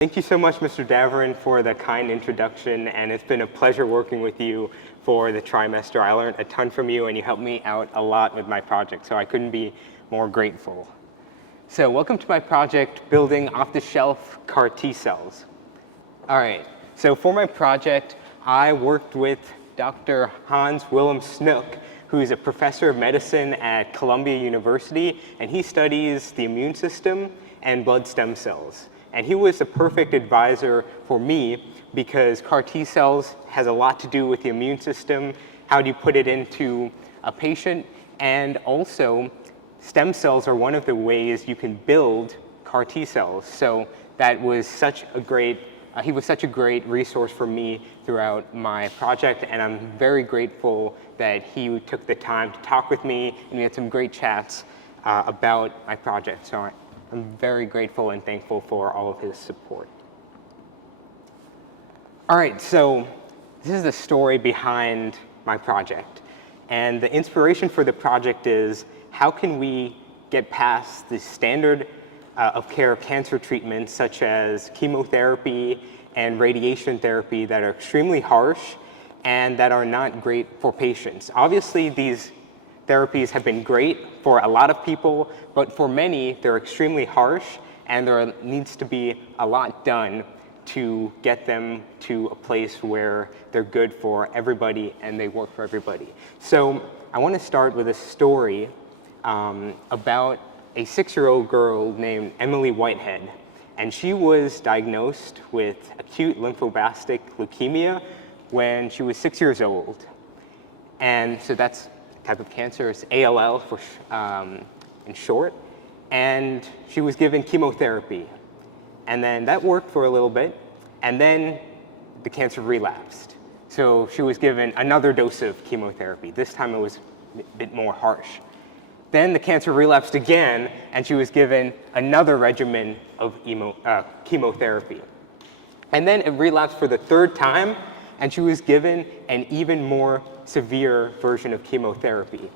Thank you so much, Mr. Davarin, for the kind introduction, and it's been a pleasure working with you for the trimester. I learned a ton from you, and you helped me out a lot with my project, so I couldn't be more grateful. So welcome to my project, Building Off-the-Shelf CAR T Cells. All right, so for my project, I worked with Dr. Hans Willem Snoeck, who's a professor of medicine at Columbia University, and he studies the immune system and blood stem cells. And he was the perfect advisor for me because CAR T cells has a lot to do with the immune system, how do you put it into a patient, and also stem cells are one of the ways you can build CAR T cells. So that was such a great, he was such a great resource for me throughout my project, and I'm very grateful that he took the time to talk with me, and we had some great chats about my project. So I'm very grateful and thankful for all of his support. All right, so this is the story behind my project. And the inspiration for the project is how can we get past the standard of care cancer treatments such as chemotherapy and radiation therapy that are extremely harsh and that are not great for patients. Obviously, these therapies have been great for a lot of people, but for many, they're extremely harsh, and there needs to be a lot done to get them to a place where they're good for everybody and they work for everybody. So I want to start with a story about a 6-year-old girl named Emily Whitehead, and she was diagnosed with acute lymphoblastic leukemia when she was 6 years old. And so that's type of cancer, it's ALL for in short, and she was given chemotherapy. And then that worked for a little bit, and then the cancer relapsed. So she was given another dose of chemotherapy. This time it was a bit more harsh. Then the cancer relapsed again, and she was given another regimen of chemotherapy. And then it relapsed for the third time, and she was given an even more severe version of chemotherapy.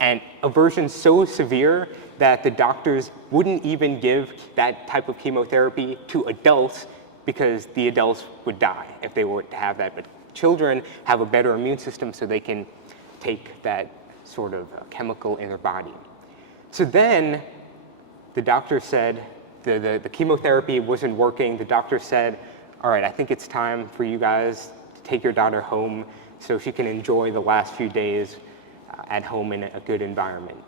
And a version so severe that the doctors wouldn't even give that type of chemotherapy to adults because the adults would die if they were to have that. But children have a better immune system, so they can take that sort of chemical in their body. So then the doctor said, the chemotherapy wasn't working. The doctor said, all right, I think it's time for you guys to take your daughter home so she can enjoy the last few days at home in a good environment.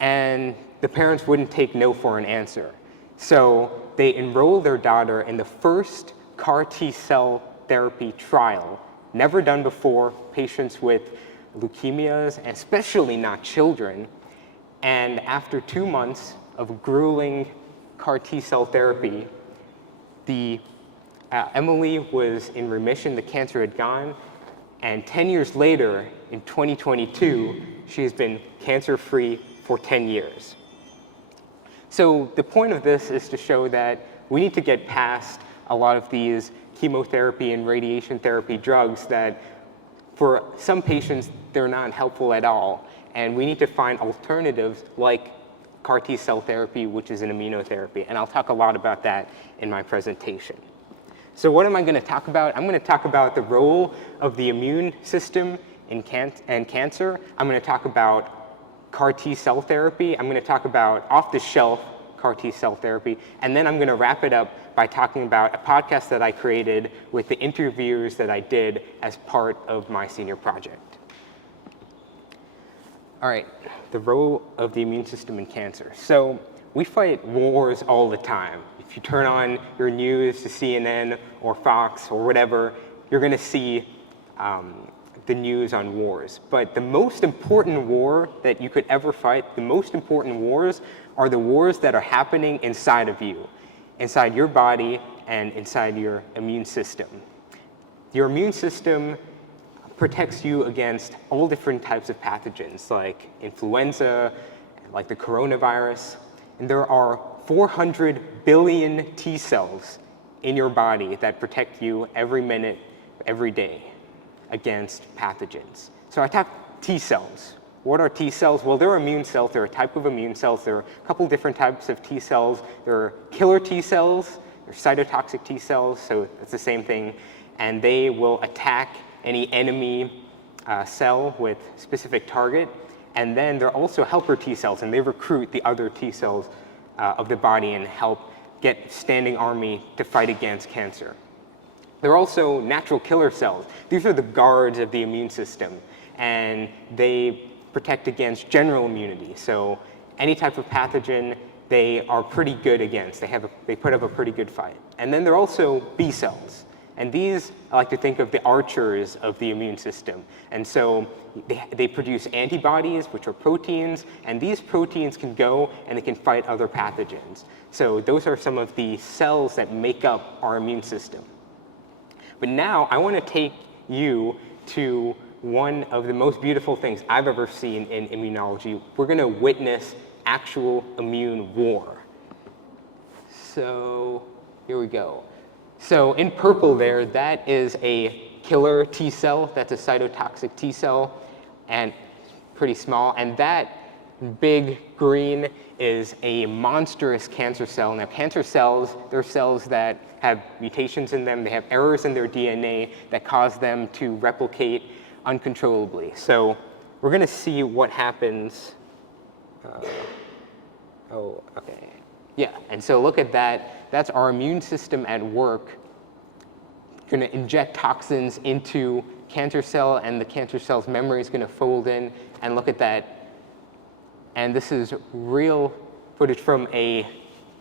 And the parents wouldn't take no for an answer. So they enrolled their daughter in the first CAR T cell therapy trial, never done before, patients with leukemias, and especially not children. And after 2 months of grueling CAR T cell therapy, Emily was in remission, the cancer had gone, and 10 years later, in 2022, she has been cancer-free for 10 years. So the point of this is to show that we need to get past a lot of these chemotherapy and radiation therapy drugs that for some patients, they're not helpful at all. And we need to find alternatives like CAR T cell therapy, which is an immunotherapy. And I'll talk a lot about that in my presentation. So what am I going to talk about? I'm going to talk about the role of the immune system in cancer. I'm going to talk about CAR T cell therapy. I'm going to talk about off-the-shelf CAR T cell therapy. And then I'm going to wrap it up by talking about a podcast that I created with the interviews that I did as part of my senior project. All right, the role of the immune system in cancer. So we fight wars all the time. If you turn on your news to CNN or Fox or whatever, you're going to see the news on wars. But the most important war that you could ever fight, the most important wars are the wars that are happening inside of you, inside your body and inside your immune system. Your immune system protects you against all different types of pathogens like influenza, like the coronavirus, and there are 400 billion T cells in your body that protect you every minute, every day against pathogens. So I talk T cells. What are T cells? Well, they're immune cells. They're a type of immune cells. There are a couple different types of T cells. There are killer T cells, They're cytotoxic T cells, so it's the same thing. And they will attack any enemy cell with specific target. And then they're also helper T cells, and they recruit the other T cells of the body and help get standing army to fight against cancer. They're also natural killer cells. These are the guards of the immune system, and they protect against general immunity. So any type of pathogen, they are pretty good against. They put up a pretty good fight. And then they're also B cells. And these, I like to think of the archers of the immune system. And so they produce antibodies, which are proteins, and these proteins can go and they can fight other pathogens. So those are some of the cells that make up our immune system. But now I want to take you to one of the most beautiful things I've ever seen in immunology. We're going to witness actual immune war. So here we go. So in purple there, that is a killer T cell. That's a cytotoxic T cell, and pretty small. And that big green is a monstrous cancer cell. Now cancer cells, they're cells that have mutations in them. They have errors in their DNA that cause them to replicate uncontrollably. So we're going to see what happens. Oh, okay. Yeah, and so look at that. That's our immune system at work. Going to inject toxins into cancer cell, and the cancer cell's memory is going to fold in. And look at that. And this is real footage from a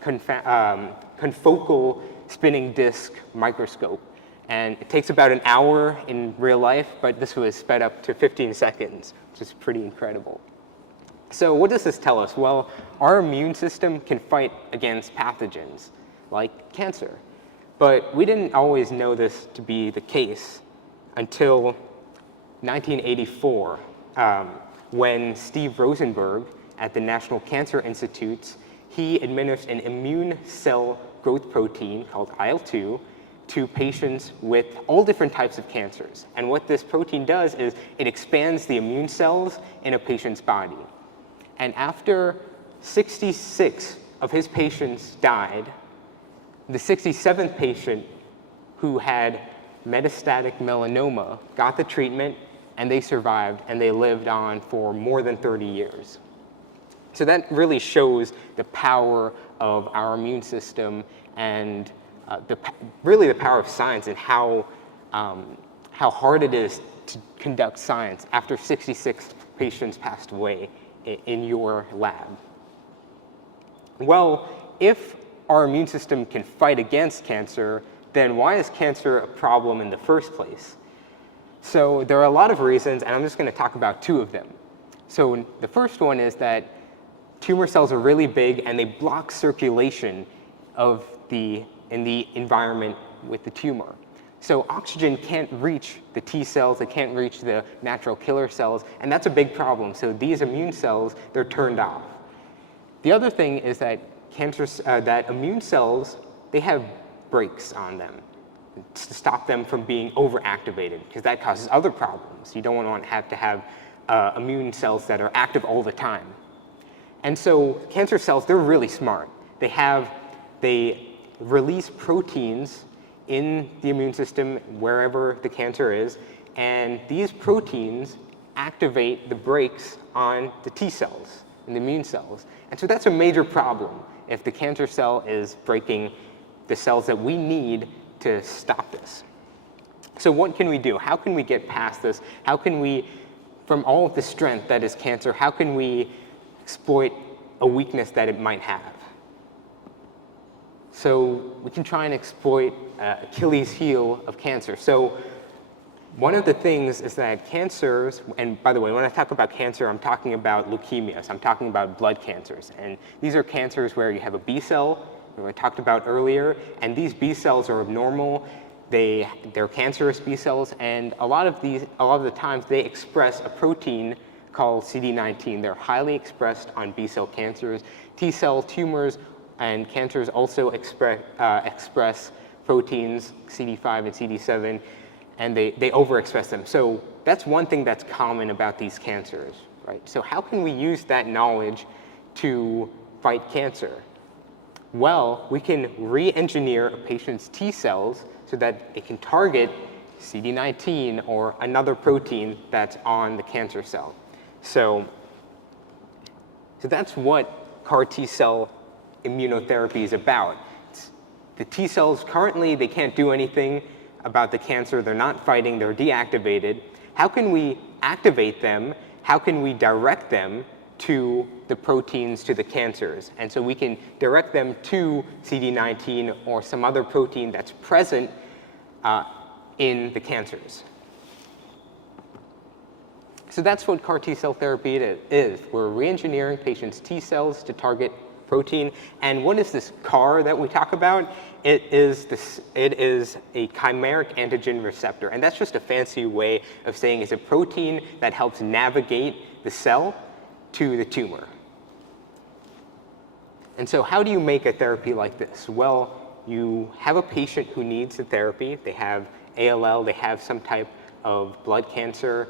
confocal spinning disk microscope. And it takes about an hour in real life, but this was sped up to 15 seconds, which is pretty incredible. So what does this tell us? Well, our immune system can fight against pathogens like cancer. But we didn't always know this to be the case until 1984, when Steve Rosenberg at the National Cancer Institute, he administered an immune cell growth protein called IL-2 to patients with all different types of cancers. And what this protein does is it expands the immune cells in a patient's body. And after 66 of his patients died, the 67th patient who had metastatic melanoma got the treatment, and they survived, and they lived on for more than 30 years. So that really shows the power of our immune system and really the power of science and how hard it is to conduct science after 66 patients passed away in your lab. Well, if our immune system can fight against cancer, then why is cancer a problem in the first place? So there are a lot of reasons, and I'm just going to talk about two of them. So the first one is that tumor cells are really big, and they block circulation in the environment with the tumor. So oxygen can't reach the T cells, it can't reach the natural killer cells, and that's a big problem. So these immune cells, they're turned off. The other thing is that that immune cells, they have brakes on them to stop them from being overactivated, because that causes other problems. You don't want to have immune cells that are active all the time. And so cancer cells, they're really smart. They release proteins in the immune system wherever the cancer is, and these proteins activate the brakes on the T cells and the immune cells. And so that's a major problem if the cancer cell is breaking the cells that we need to stop this. So what can we do? How can we get past this? How can we, from all of the strength that is cancer, how can we exploit a weakness that it might have? So we can try and exploit Achilles' heel of cancer. So one of the things is that cancers, and by the way, when I talk about cancer, I'm talking about leukemias. I'm talking about blood cancers. And these are cancers where you have a B cell, who I talked about earlier, and these B cells are abnormal. They're cancerous B cells, and a lot of the times they express a protein called CD19. They're highly expressed on B cell cancers. T cell tumors and cancers also express proteins, CD5 and CD7, and they overexpress them. So that's one thing that's common about these cancers, right? So how can we use that knowledge to fight cancer? Well, we can re-engineer a patient's T cells so that it can target CD19 or another protein that's on the cancer cell. So that's what CAR T cell immunotherapy is about. The T cells currently, they can't do anything about the cancer. They're not fighting, they're deactivated. How can we activate them? How can we direct them to the proteins, to the cancers? And so we can direct them to CD19 or some other protein that's present in the cancers. So that's what CAR T cell therapy is. We're re-engineering patients' T cells to target protein. And what is this CAR that we talk about? It is a chimeric antigen receptor. And that's just a fancy way of saying it's a protein that helps navigate the cell to the tumor. And so how do you make a therapy like this? Well, you have a patient who needs the therapy. They have ALL, they have some type of blood cancer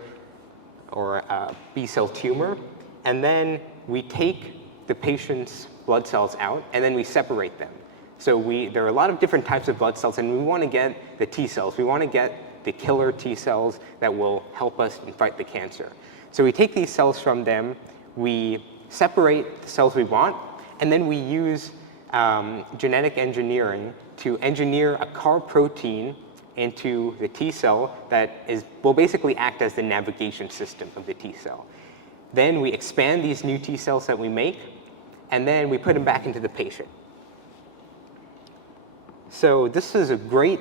or a B-cell tumor. And then we take the patient's blood cells out, and then we separate them. So there are a lot of different types of blood cells, and we want to get the T cells. We want to get the killer T cells that will help us fight the cancer. So we take these cells from them, we separate the cells we want, and then we use genetic engineering to engineer a CAR protein into the T cell that will basically act as the navigation system of the T cell. Then we expand these new T cells that we make, and then we put them back into the patient. So this is a great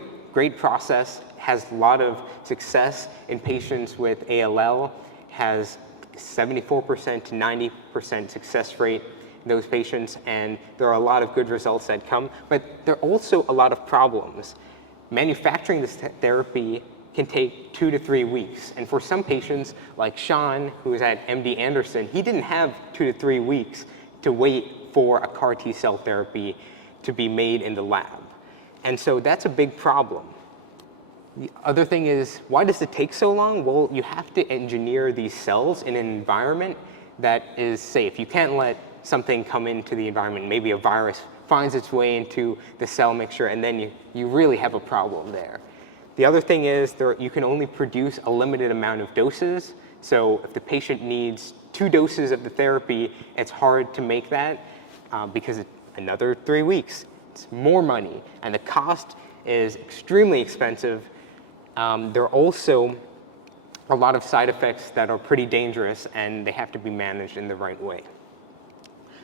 process, has a lot of success in patients with ALL, has 74% to 90% success rate in those patients, and there are a lot of good results that come, but there are also a lot of problems. Manufacturing this therapy can take 2 to 3 weeks, and for some patients, like Sean, who is at MD Anderson, he didn't have 2 to 3 weeks to wait for a CAR T cell therapy to be made in the lab. And so that's a big problem. The other thing is, why does it take so long? Well, you have to engineer these cells in an environment that is safe. You can't let something come into the environment. Maybe a virus finds its way into the cell mixture, and then you really have a problem there. The other thing is you can only produce a limited amount of doses. So if the patient needs 2 doses of the therapy, it's hard to make that because it's another 3 weeks. It's more money, and the cost is extremely expensive. There are also a lot of side effects that are pretty dangerous, and they have to be managed in the right way.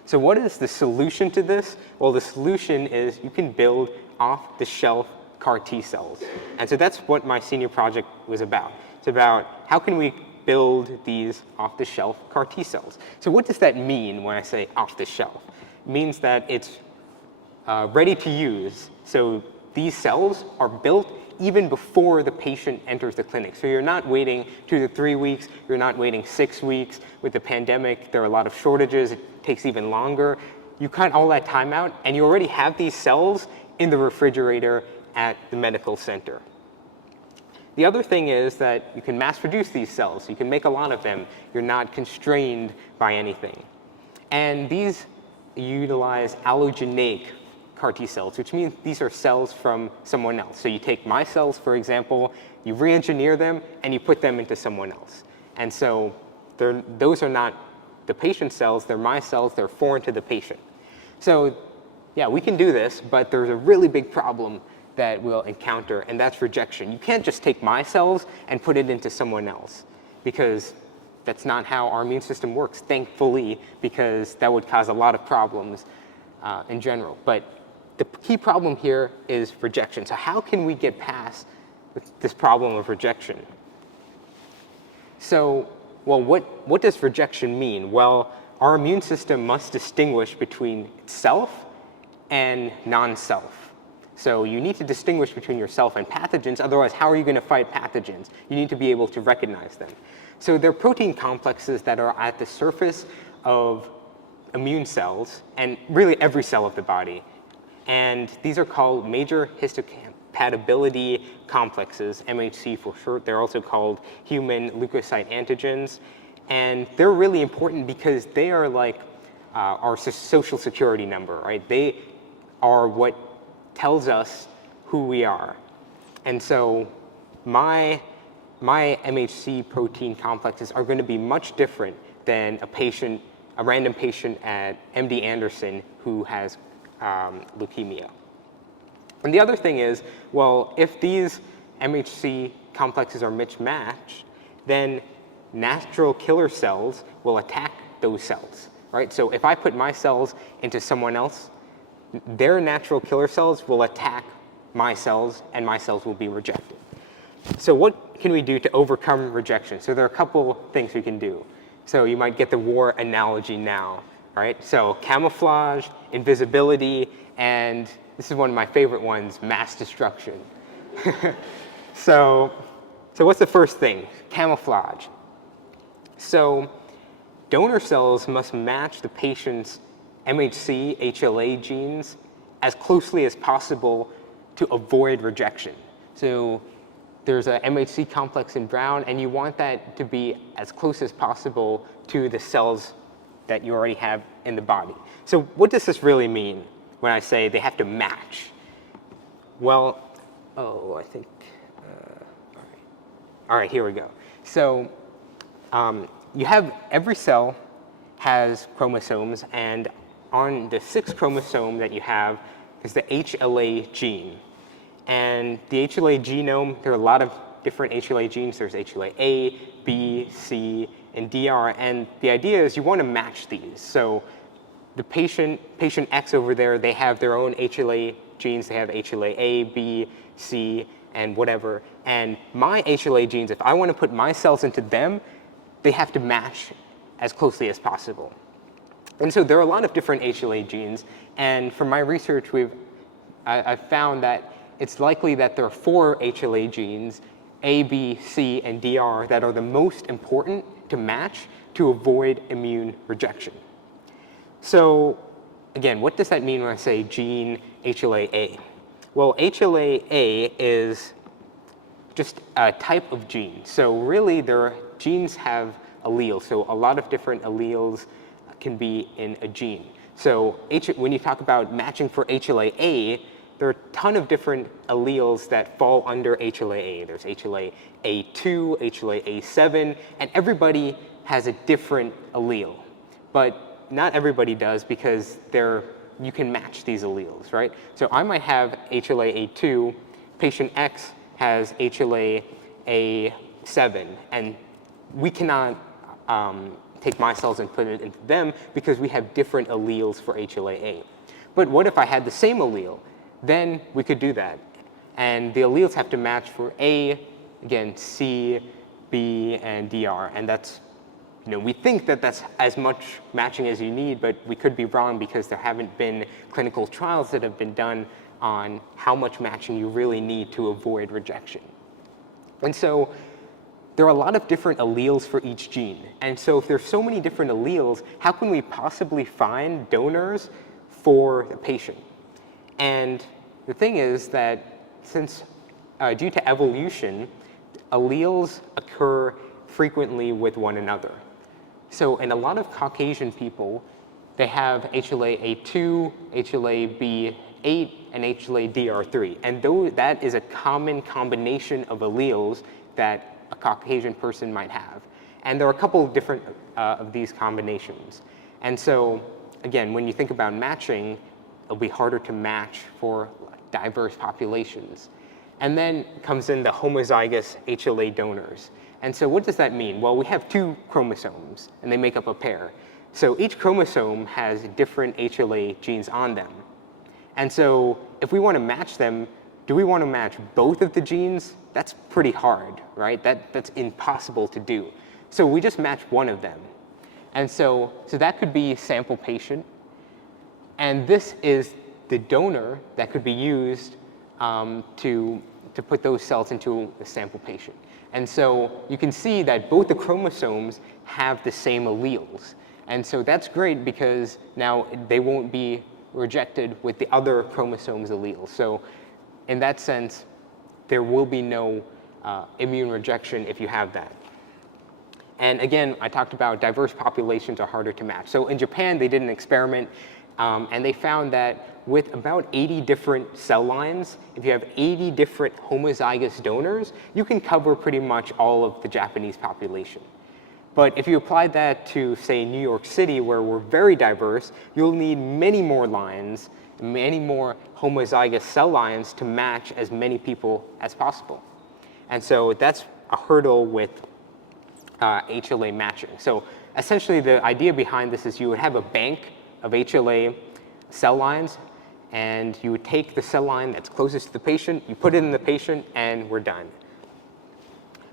So what is the solution to this? Well, the solution is you can build off-the-shelf CAR T cells. And so that's what my senior project was about. It's about how can we build these off-the-shelf CAR T cells. So what does that mean when I say off-the-shelf? It means that it's ready to use. So these cells are built even before the patient enters the clinic. So you're not waiting 2 to 3 weeks, you're not waiting 6 weeks. With the pandemic, there are a lot of shortages, it takes even longer. You cut all that time out, and you already have these cells in the refrigerator at the medical center. The other thing is that you can mass produce these cells. You can make a lot of them. You're not constrained by anything. And these utilize allogeneic CAR T cells, which means these are cells from someone else. So you take my cells, for example, you re-engineer them, and you put them into someone else. And so those are not the patient's cells, they're my cells, they're foreign to the patient. So yeah, we can do this, but there's a really big problem that we'll encounter, and that's rejection. You can't just take my cells and put it into someone else, because that's not how our immune system works, thankfully, because that would cause a lot of problems in general. But the key problem here is rejection. So how can we get past this problem of rejection? So, well, what does rejection mean? Well, our immune system must distinguish between self and non-self. So you need to distinguish between yourself and pathogens, otherwise how are you going to fight pathogens? You need to be able to recognize them. So there are protein complexes that are at the surface of immune cells, and really every cell of the body. And these are called major histocompatibility complexes, MHC for short. They're also called human leukocyte antigens. And they're really important because they are like our social security number, right? They are what tells us who we are. And so my MHC protein complexes are going to be much different than a random patient at MD Anderson who has leukemia. And the other thing is, well, if these MHC complexes are mismatched, then natural killer cells will attack those cells, right? So if I put my cells into someone else, their natural killer cells will attack my cells, and my cells will be rejected. So what can we do to overcome rejection? So there are a couple things we can do. So you might get the war analogy now, right? So camouflage, invisibility, and this is one of my favorite ones, mass destruction. So what's the first thing? Camouflage. So donor cells must match the patient's MHC, HLA genes as closely as possible to avoid rejection. So there's a MHC complex in brown, and you want that to be as close as possible to the cells that you already have in the body. So what does this really mean when I say they have to match? Well, I think, all right, here we go. So you have, every cell has chromosomes, and on the 6th chromosome that you have is the HLA gene. And the HLA genome, there are a lot of different HLA genes. There's HLA A, B, C, and DR. And the idea is you want to match these. So the patient X over there, they have their own HLA genes. They have HLA A, B, C, and whatever. And my HLA genes, if I want to put my cells into them, they have to match as closely as possible. And so there are a lot of different HLA genes. And from my research, I've found that it's likely that there are 4 HLA genes, A, B, C, and DR, that are the most important to match to avoid immune rejection. So again, what does that mean when I say gene HLA-A? Well, HLA-A is just a type of gene. So really, genes have alleles. So a lot of different alleles can be in a gene. So when you talk about matching for HLA-A, there are a ton of different alleles that fall under HLA-A. There's HLA-A2, HLA-A7, and everybody has a different allele. But not everybody does, because you can match these alleles, right? So I might have HLA-A2, patient X has HLA-A7, and we cannot take my cells and put it into them because we have different alleles for HLA-A. But what if I had the same allele? Then we could do that. And the alleles have to match for A, again, C, B, and DR. And that's, we think that that's as much matching as you need, but we could be wrong because there haven't been clinical trials that have been done on how much matching you really need to avoid rejection. And so there are a lot of different alleles for each gene. And so if there's so many different alleles, how can we possibly find donors for the patient? And the thing is that since, due to evolution, alleles occur frequently with one another. So in a lot of Caucasian people, they have HLA-A2, HLA-B8, and HLA-DR3. And that is a common combination of alleles that a Caucasian person might have. And there are a couple of different of these combinations. And so, again, when you think about matching, it'll be harder to match for diverse populations. And then comes in the homozygous HLA donors. And so what does that mean? Well, we have 2 chromosomes, and they make up a pair. So each chromosome has different HLA genes on them. And so if we want to match them, do we want to match both of the genes? That's pretty hard, right? That's impossible to do. So we just match one of them. And so that could be sample patient. And this is the donor that could be used to put those cells into a sample patient. And so you can see that both the chromosomes have the same alleles. And so that's great because now they won't be rejected with the other chromosomes alleles. So in that sense, there will be no immune rejection if you have that. And again, I talked about diverse populations are harder to match. So in Japan, they did an experiment, and they found that with about 80 different cell lines, if you have 80 different homozygous donors, you can cover pretty much all of the Japanese population. But if you apply that to, say, New York City, where we're very diverse, you'll need many more lines, many more homozygous cell lines to match as many people as possible. And so that's a hurdle with HLA matching. So essentially, the idea behind this is you would have a bank of HLA cell lines, and you would take the cell line that's closest to the patient, you put it in the patient, and we're done.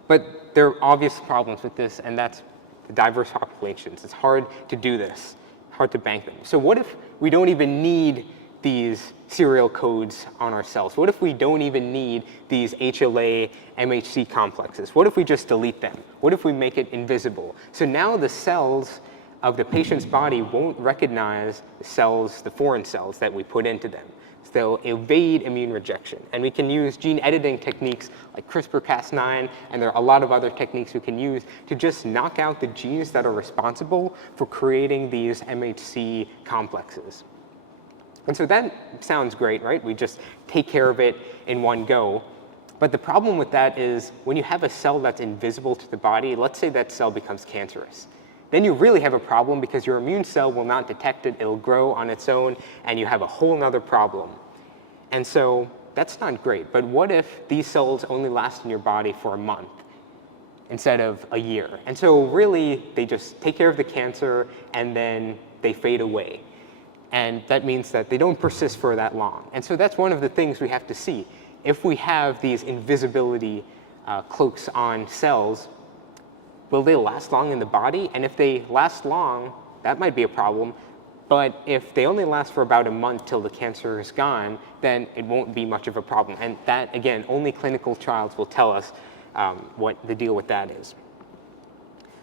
But there are obvious problems with this, and that's the diverse populations. It's hard to do this, hard to bank them. So what if we don't even need these serial codes on our cells? What if we don't even need these HLA MHC complexes? What if we just delete them? What if we make it invisible? So now the cells of the patient's body won't recognize the cells, the foreign cells that we put into them. So they'll evade immune rejection. And we can use gene editing techniques like CRISPR-Cas9, and there are a lot of other techniques we can use to just knock out the genes that are responsible for creating these MHC complexes. And so that sounds great, right? We just take care of it in one go. But the problem with that is when you have a cell that's invisible to the body, let's say that cell becomes cancerous. Then you really have a problem because your immune cell will not detect it, it'll grow on its own, and you have a whole nother problem. And so that's not great. But what if these cells only last in your body for a month instead of a year? And so really, they just take care of the cancer and then they fade away. And that means that they don't persist for that long. And so that's one of the things we have to see. If we have these invisibility cloaks on cells, will they last long in the body? And if they last long, that might be a problem. But if they only last for about a month till the cancer is gone, then it won't be much of a problem. And that, again, only clinical trials will tell us what the deal with that is.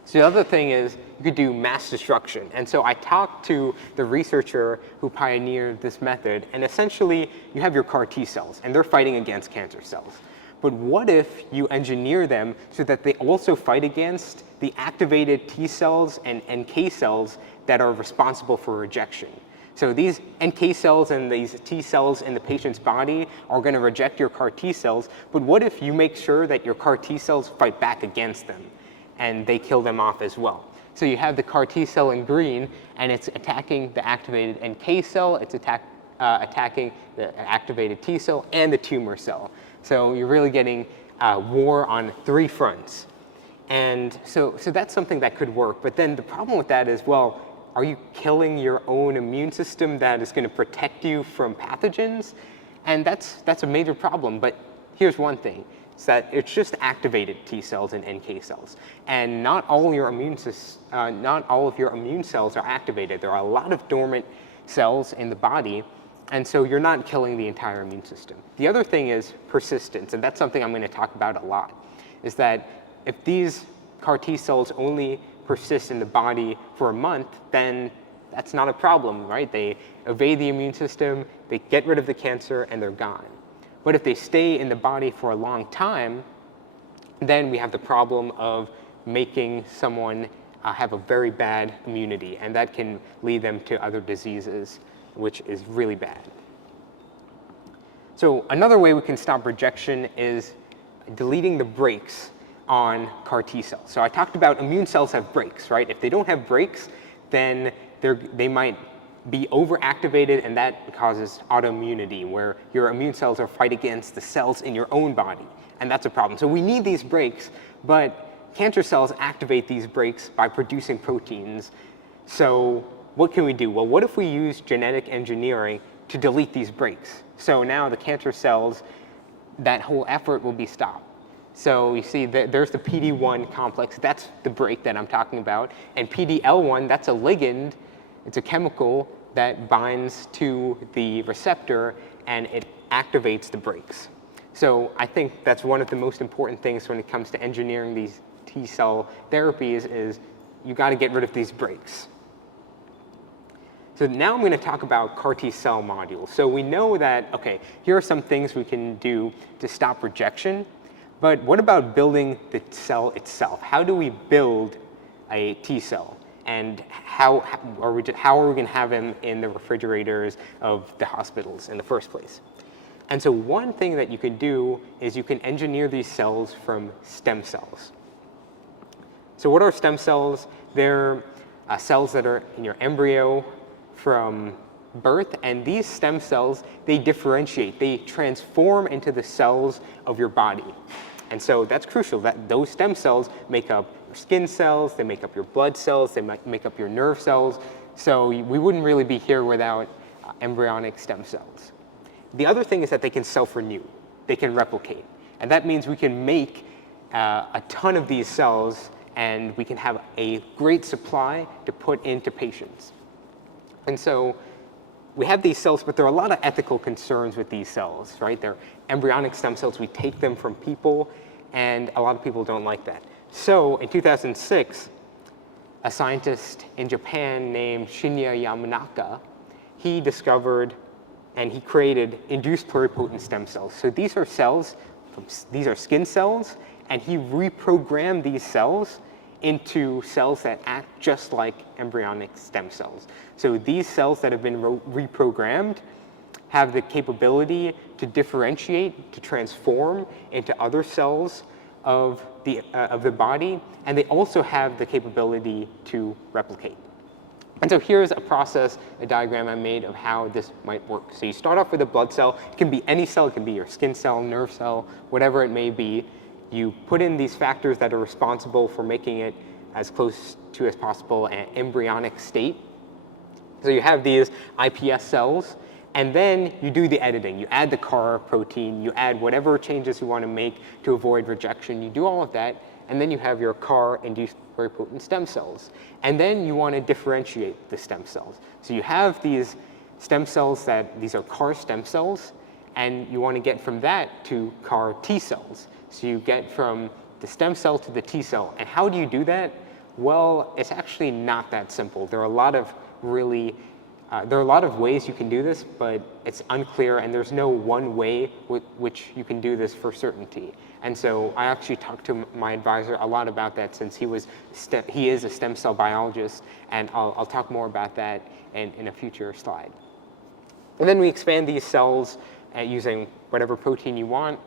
So the other thing is you could do mass destruction. And so I talked to the researcher who pioneered this method, and essentially you have your CAR T cells, and they're fighting against cancer cells. But what if you engineer them so that they also fight against the activated T cells and NK cells that are responsible for rejection? So these NK cells and these T cells in the patient's body are going to reject your CAR T cells, but what if you make sure that your CAR T cells fight back against them and they kill them off as well? So you have the CAR T cell in green, and it's attacking the activated NK cell, it's attacking the activated T cell and the tumor cell. So you're really getting war on 3 fronts. And so that's something that could work. But then the problem with that is, well, are you killing your own immune system that is going to protect you from pathogens? And that's a major problem. But here's one thing, is that it's just activated T cells and NK cells. And not all of your immune cells are activated. There are a lot of dormant cells in the body. And so you're not killing the entire immune system. The other thing is persistence, and that's something I'm going to talk about a lot, is that if these CAR T cells only persist in the body for a month, then that's not a problem, right? They evade the immune system, they get rid of the cancer, and they're gone. But if they stay in the body for a long time, then we have the problem of making someone have a very bad immunity, and that can lead them to other diseases, which is really bad. So another way we can stop rejection is deleting the brakes on CAR T cells. So I talked about immune cells have brakes, right? If they don't have brakes, then they might be overactivated, and that causes autoimmunity, where your immune cells are fight against the cells in your own body, and that's a problem. So we need these brakes, but cancer cells activate these brakes by producing proteins. So what can we do? Well, what if we use genetic engineering to delete these brakes? So now the cancer cells, that whole effort will be stopped. So you see there's the PD-1 complex, that's the brake that I'm talking about, and PD-L1, that's a ligand, it's a chemical that binds to the receptor and it activates the brakes. So I think that's one of the most important things when it comes to engineering these T cell therapies is you got to get rid of these brakes. So now I'm going to talk about CAR T cell modules. So we know that, okay, here are some things we can do to stop rejection, but what about building the cell itself? How do we build a T cell? and how are we going to have them in the refrigerators of the hospitals in the first place? And so one thing that you can do is you can engineer these cells from stem cells. So what are stem cells? They're cells that are in your embryo from birth, and these stem cells, they differentiate, they transform into the cells of your body. And so that's crucial, that those stem cells make up your skin cells, they make up your blood cells, they make up your nerve cells. So we wouldn't really be here without embryonic stem cells. The other thing is that they can self-renew, they can replicate. And that means we can make a ton of these cells, and we can have a great supply to put into patients. And so we have these cells, but there are a lot of ethical concerns with these cells, right? They're embryonic stem cells. We take them from people, and a lot of people don't like that. So in 2006, a scientist in Japan named Shinya Yamanaka, he discovered and he created induced pluripotent stem cells. So these are cells, these are skin cells, and he reprogrammed these cells into cells that act just like embryonic stem cells. So these cells that have been reprogrammed have the capability to differentiate, to transform into other cells of the body, and they also have the capability to replicate. And so here's a process, a diagram I made of how this might work. So you start off with a blood cell. It can be any cell. It can be your skin cell, nerve cell, whatever it may be. You put in these factors that are responsible for making it as close to as possible an embryonic state. So you have these iPS cells, and then you do the editing. You add the CAR protein, you add whatever changes you want to make to avoid rejection. You do all of that, and then you have your CAR-induced pluripotent stem cells. And then you want to differentiate the stem cells. So you have these stem cells these are CAR stem cells, and you want to get from that to CAR T cells. So you get from the stem cell to the T cell. And how do you do that? Well, it's actually not that simple. There are a lot of ways you can do this, but it's unclear, and there's no one way with which you can do this for certainty. And so I actually talked to my advisor a lot about that, since he is a stem cell biologist, and I'll talk more about that in a future slide. And then we expand these cells using whatever protein you want,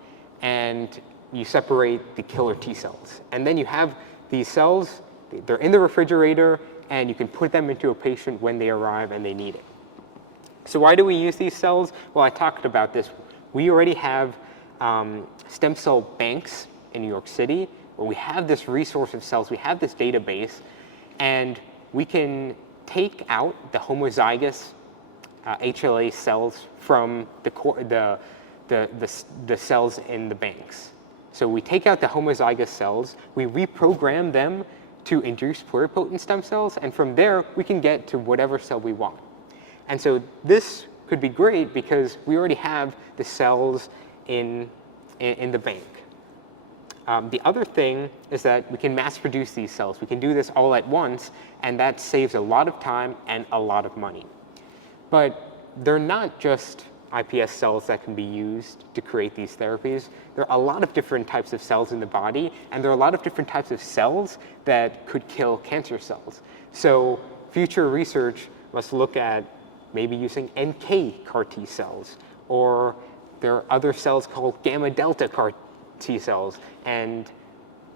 and you separate the killer T cells. And then you have these cells, they're in the refrigerator, and you can put them into a patient when they arrive and they need it. So why do we use these cells? Well, I talked about this. We already have stem cell banks in New York City, where we have this resource of cells, we have this database, and we can take out the homozygous HLA cells from the cells in the banks. So we take out the homozygous cells, we reprogram them to induce pluripotent stem cells, and from there we can get to whatever cell we want. And so this could be great because we already have the cells in the bank. The other thing is that we can mass produce these cells. We can do this all at once, and that saves a lot of time and a lot of money. But they're not just iPS cells that can be used to create these therapies. There are a lot of different types of cells in the body, and there are a lot of different types of cells that could kill cancer cells. So future research must look at maybe using NK CAR T cells, or there are other cells called gamma delta CAR T cells, and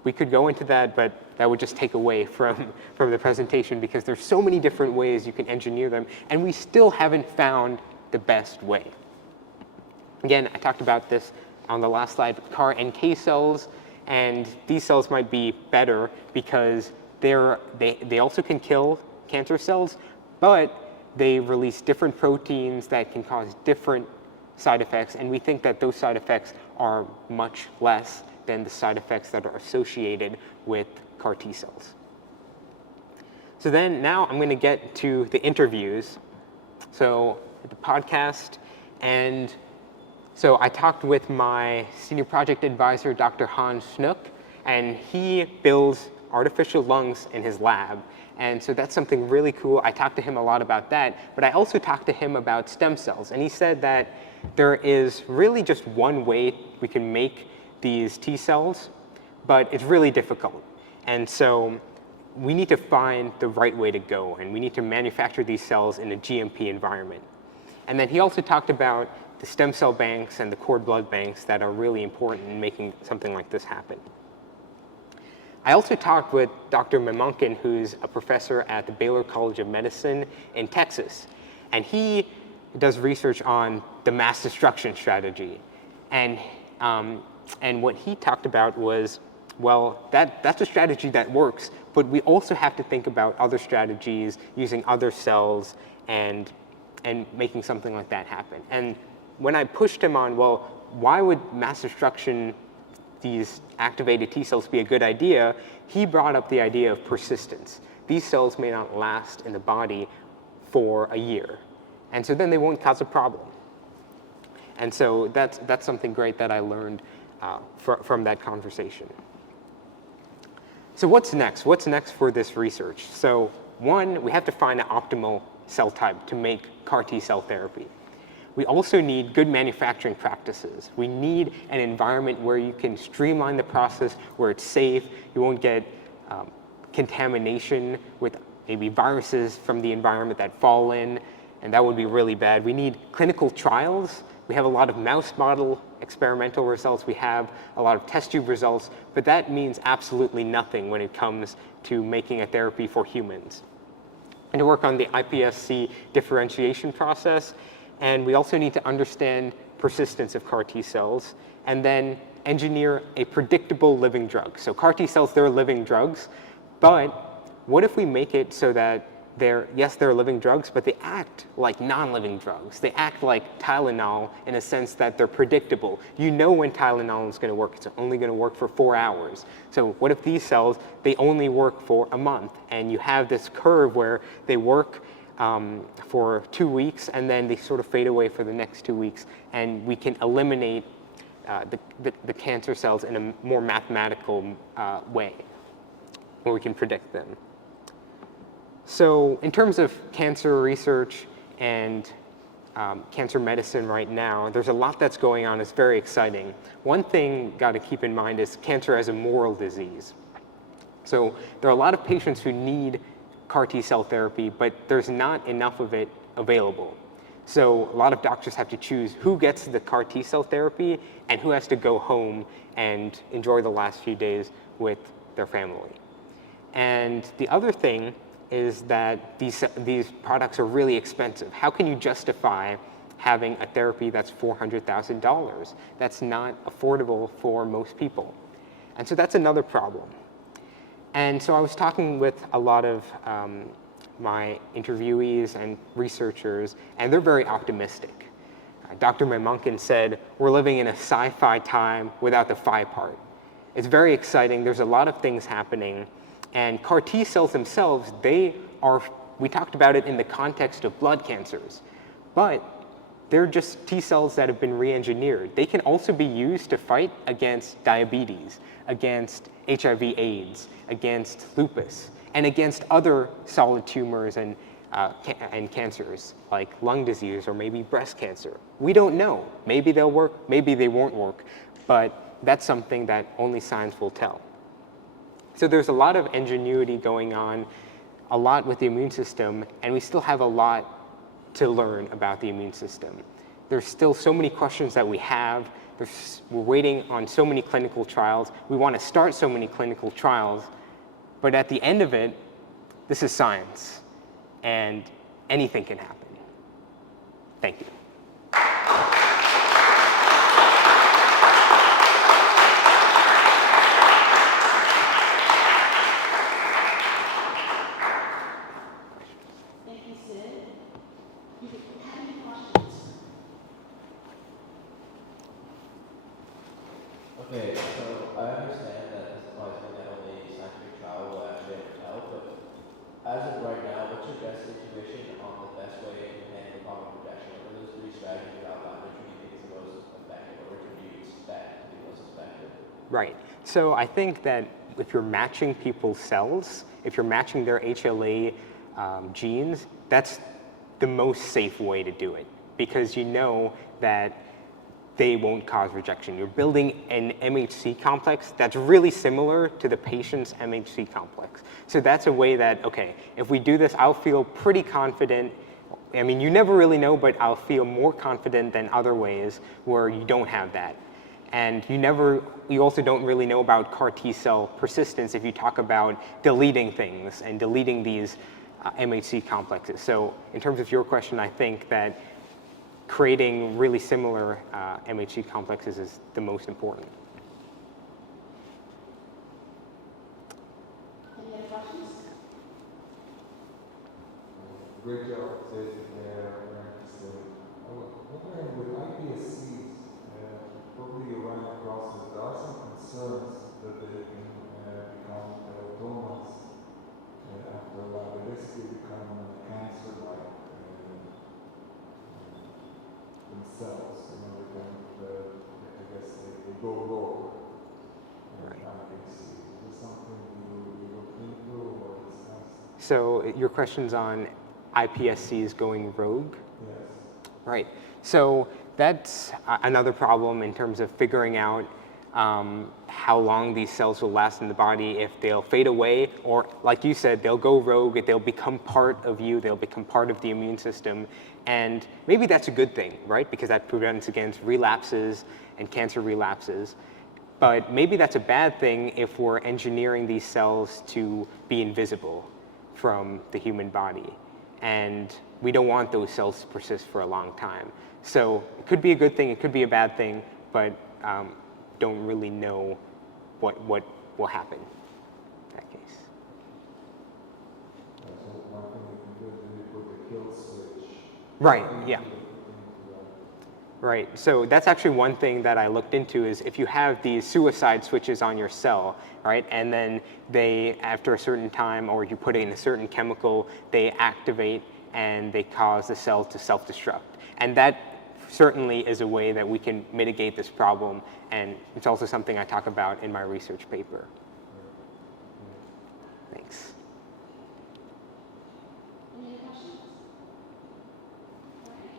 we could go into that, but that would just take away from the presentation, because there's so many different ways you can engineer them, and we still haven't found the best way. Again, I talked about this on the last slide, CAR NK cells, and these cells might be better because they also can kill cancer cells, but they release different proteins that can cause different side effects, and we think that those side effects are much less than the side effects that are associated with CAR T cells. So then now I'm going to get to the interviews. So the podcast, and so I talked with my senior project advisor, Dr. Hans Snoeck, and he builds artificial lungs in his lab. And so that's something really cool. I talked to him a lot about that, but I also talked to him about stem cells. And he said that there is really just one way we can make these T cells, but it's really difficult. And so we need to find the right way to go, and we need to manufacture these cells in a GMP environment. And then he also talked about the stem cell banks and the cord blood banks that are really important in making something like this happen. I also talked with Dr. Mamonkin, who's a professor at the Baylor College of Medicine in Texas. And he does research on the mass destruction strategy. And what he talked about was, well, that's a strategy that works, but we also have to think about other strategies using other cells and making something like that happen. And when I pushed him on, well, why would mass destruction, these activated T cells, be a good idea, he brought up the idea of persistence. These cells may not last in the body for a year, and so then they won't cause a problem. And so that's something great that I learned from that conversation. So what's next? What's next for this research? So one, we have to find an optimal cell type to make CAR T cell therapy. We also need good manufacturing practices. We need an environment where you can streamline the process, where it's safe, you won't get contamination with maybe viruses from the environment that fall in, and that would be really bad. We need clinical trials. We have a lot of mouse model experimental results. We have a lot of test tube results, but that means absolutely nothing when it comes to making a therapy for humans. And to work on the iPSC differentiation process. And we also need to understand persistence of CAR T cells and then engineer a predictable living drug. So CAR T cells, they're living drugs, but what if we make it so that they're living drugs, but they act like non-living drugs. They act like Tylenol in a sense that they're predictable. You know when Tylenol is going to work. It's only going to work for 4 hours. So what if these cells, they only work for a month, and you have this curve where they work for 2 weeks, and then they sort of fade away for the next 2 weeks, and we can eliminate the cancer cells in a more mathematical way, where we can predict them. So in terms of cancer research and cancer medicine right now, there's a lot that's going on. It's very exciting. One thing got to keep in mind is cancer as a moral disease. So there are a lot of patients who need CAR T cell therapy, but there's not enough of it available. So a lot of doctors have to choose who gets the CAR T cell therapy and who has to go home and enjoy the last few days with their family. And the other thing is that these products are really expensive. How can you justify having a therapy that's $400,000? That's not affordable for most people. And so that's another problem. And so I was talking with a lot of my interviewees and researchers, and they're very optimistic. Dr. Mamonkin said, we're living in a sci-fi time without the phi part. It's very exciting. There's a lot of things happening. And CAR T cells themselves, we talked about it in the context of blood cancers, but they're just T cells that have been re-engineered. They can also be used to fight against diabetes, against HIV/AIDS, against lupus, and against other solid tumors and cancers like lung disease or maybe breast cancer. We don't know. Maybe they'll work, maybe they won't work, but that's something that only science will tell. So there's a lot of ingenuity going on, a lot with the immune system, and we still have a lot to learn about the immune system. There's still so many questions that we have. We're waiting on so many clinical trials. We want to start so many clinical trials, but at the end of it, this is science, and anything can happen. Thank you. Okay, so I understand that this is probably something that only scientific trial will actually ever tell, but as of right now, what's your best intuition on the best way to handle the problem of rejection? What are those 3 strategies you outlined? Which one do you think is the most effective, or which one do you expect to be most effective? Right. So I think that if you're matching people's cells, if you're matching their HLA genes, that's the most safe way to do it, because you know that they won't cause rejection. You're building an MHC complex that's really similar to the patient's MHC complex. So that's a way that, okay, if we do this, I'll feel pretty confident. I mean, you never really know, but I'll feel more confident than other ways where you don't have that. And you also don't really know about CAR T cell persistence if you talk about deleting things and deleting these MHC complexes. So in terms of your question, I think that creating really similar MHC complexes is the most important. Any other questions? Great job, says I was wondering with iPSCs, probably you ran across it, there are some concerns that they can become autonomous after a while. They basically become cancer-like themselves. You know, they kind of, I guess they go rogue in iPSCs. Is this something you looked into or discussed? So your question's on iPSCs going rogue? Yes. Right. So that's another problem in terms of figuring out how long these cells will last in the body, if they'll fade away, or like you said, they'll go rogue, they'll become part of you, they'll become part of the immune system. And maybe that's a good thing, right? Because that prevents against relapses and cancer relapses. But maybe that's a bad thing if we're engineering these cells to be invisible from the human body. And we don't want those cells to persist for a long time. So it could be a good thing, it could be a bad thing, but don't really know what will happen in that case. So one thing you can do is you put the kill switch. Right, yeah. Right, so that's actually one thing that I looked into is if you have these suicide switches on your cell, right, and then they, after a certain time, or you put in a certain chemical, they activate and they cause the cell to self-destruct. And that certainly is a way that we can mitigate this problem, and it's also something I talk about in my research paper. Thanks. Any other questions? All right.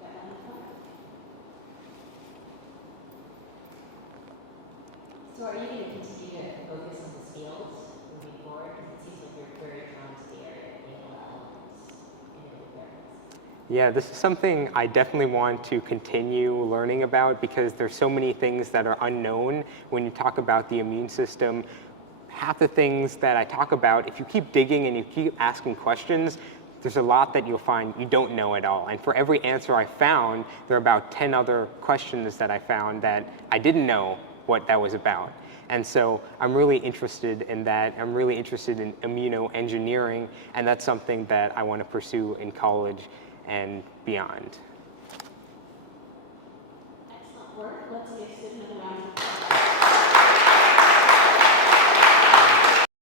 Got that in front. So are you going to continue to focus on this field moving forward? Because it seems like you're very drawn to the area of being elements in the therapies. Yeah, this is something I definitely want to continue learning about because there's so many things that are unknown when you talk about the immune system. Half the things that I talk about, if you keep digging and you keep asking questions, there's a lot that you'll find you don't know at all. And for every answer I found, there are about 10 other questions that I found that I didn't know what that was about. And so I'm really interested in that. I'm really interested in immunoengineering, and that's something that I want to pursue in college and beyond. Excellent work. Let's give